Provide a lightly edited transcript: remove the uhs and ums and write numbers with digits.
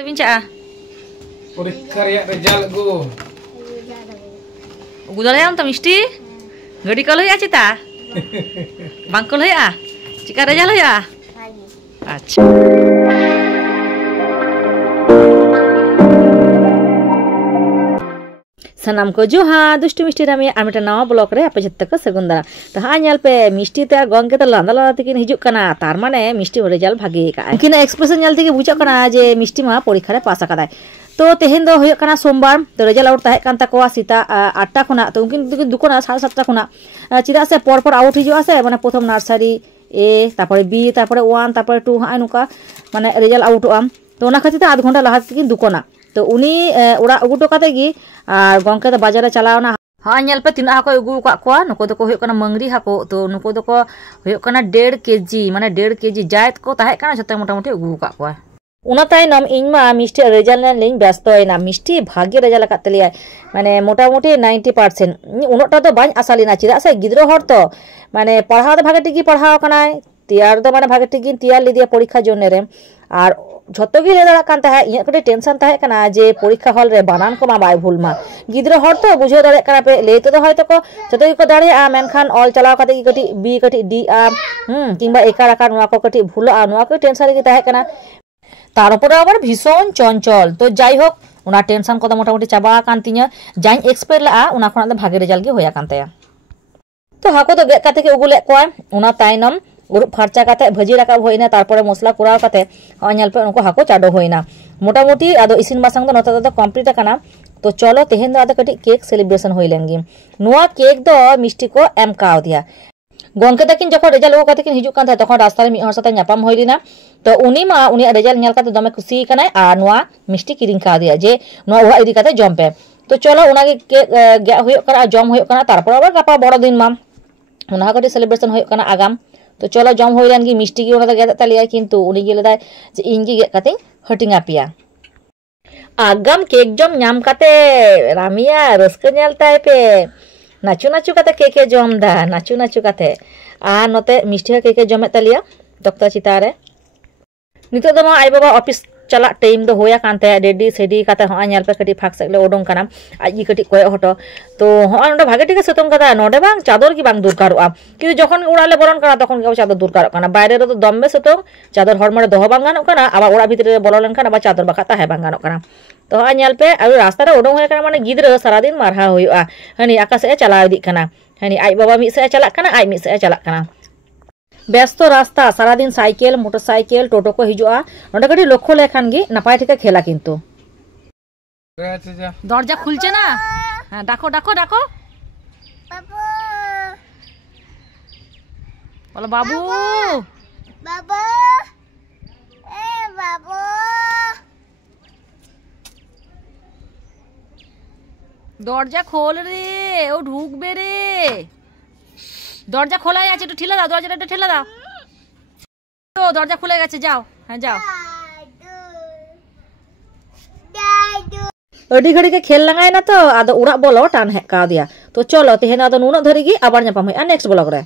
Tapi cak. Purikar ya rejal gu. Gu dah yang misti. Gadi kalau ya cita. Bangkol ya. Cika rejal ya. Acha. Sanam ko joha dustu misti rami amita nawa blok re apa jetta ko segunda ta hanyal pe misti te gongke ta landa landa tikin hijuk kana tar mane misti result bhagi ka kina expression nyal tege bujak kana je misti ma porikha re pass akadai to tehen do hoyok kana sombar to result out tahe kan ta ko sita 8 ta khona to unkin dukona 7:30 khona chida se por out hiju ase mane prothom nursery A tapore B tapore 1 tapore 2 ha nuka mane result out am to ona khatir 8 ghonta laha tikin dukona तो उनी उड़ा उगु टोकाते गी गंके तो बाजार चलावना हाँ nail पे तीना हाको उगु का कोआ नुको दको होय कना मंगरी हाको तो नुको दको होय कना 1.5 केजी माने 1.5 केजी जायत को ताहे कना जते मोटा मोटी उगु का कोआ उना तायनम इनमा मिष्टि रिजल्ट लेन व्यस्तयना मिष्टि भाग्य रिजल्ट कातलिया माने मोटा मोटी 90% उनटा तो बाñ आसालिना चिदा से गिद्रो हर तो माने पढ़ाव तो भागे टिकी पढ़ाव कनाय तैयार तो माने भागे टिकी तैयार लिदिया परीक्षा जोने रे और झोतो गी लेदा कान ताहे इया कटे टेंशन ताहे कना जे परीक्षा हॉल रे बानान को मा बाय भूल मा गिद्रो हर तो बुझे दाड़े कना पे ले तो होय तो को जतो गी को दाड़े आ मेनखान ऑल चलाव काते गी कटी बी कटी डी आ किंबा एकार आकार नुआ को कटी भूल आ नुआ को टेंशन गी ताहे कना तार ऊपर आबार भीषण चंचल तो जाई होक उना टेंशन को मोटा मोटी चाबा कान तिया जाई एक्सपेक्ट ला उना खना भागे रिजल्ट गे होया कान ताया तो हाको तो गेट काते के उगुले को उना ताइनम उरुप फारचा काते भाजी राकाब होइना तारपरे मसला कुराव काते हनेल पे उनको हाको चाडो होइना मोटा मोटी आदो इसिन बासंग दो नता दो कंप्लीट काना तो चलो तेहेन दो आदो कटी केक सेलिब्रेशन होई लेंगी नुआ केक दो मिष्टि को एम काव दिया गंके तकिन जखो रिजल्ट हो काते किन हिजुक कान तखन रास्ता रे मि हर साथे न्यापाम होइलिना तो उनी मा उनी रिजल्ट नेल काते दमे खुशी कानाय आ नुआ मिष्टि किरिंग का दिया जे नुआ उहा इदी काते जम पे तो चलो उना के केक गे होय करा जम होय कना तारपर आबार गापा बड़ दिन मा उना कटी सेलिब्रेशन होय कना आगाम तो चलो जम हो लेन गी मिष्टि गी ओना गेद तालिया किंतु उनी गे लेदा जे इन गी गेद काते हटिंगा पिया आगाम केक जम नाम काते रामिया रस्क नेल ताय पे नाचू नाचू काते केक जम दा नाचू नाचू काते आ नते मिष्टि केक जमे तालिया डॉक्टर चितारे नितो दमा आई बाबा ऑफिस चला टाइम दो होया कानते रेडी सेडी काते ह नेल पे कटी फाक सकले ओडों काना आजी कटी कोय हटो तो ह नोडे भागे टिके सतम कदा नोडे बांग चादर की बांग दुरकारोआ किन्तु जखन उड़ाले बरन काना तखन के चादर दुरकारो काना बायरे रे तो दम्बे सतम चादर हरमरे दोह बांग गानो काना आबा ओड़ा भितरे बोलो लेन काना बा चादर बाका ताहे बांग गानो काना तो ह नेल पे आरो रास्ता रे ओडों होय काना माने गिद्रा सारा दिन मारहा होयुआ हनी आकाश ए चला इदी काना हनी आई बाबा मी से चला काना आई मी से चला काना व्यस्त रास्ता सारा दिन साइकिल मोटरसाइकिल टोटो को हिजुआ नोडे कटी लक्ष्य लेखान गी नापाय ठिका खेला किंतु दरजा खुलছে না হ্যাঁ ডাকো ডাকো ডাকো বাবু বলো বাবু বাবু এ বাবু দরজা খোল রে ও ঢুকবে রে दरजा खोला है तो ठेला दाओ दरजा ठेला दाओ तो दरजा खुले गए जाओ हाँ जाओ अड़ी घड़ी के खेल लगाए ना तो आदो उड़ा बोलो टान है का दिया तो चलो तेहेन आदो नुना धरी गी आबार न्यापाम होया नेक्स्ट ब्लॉग रे।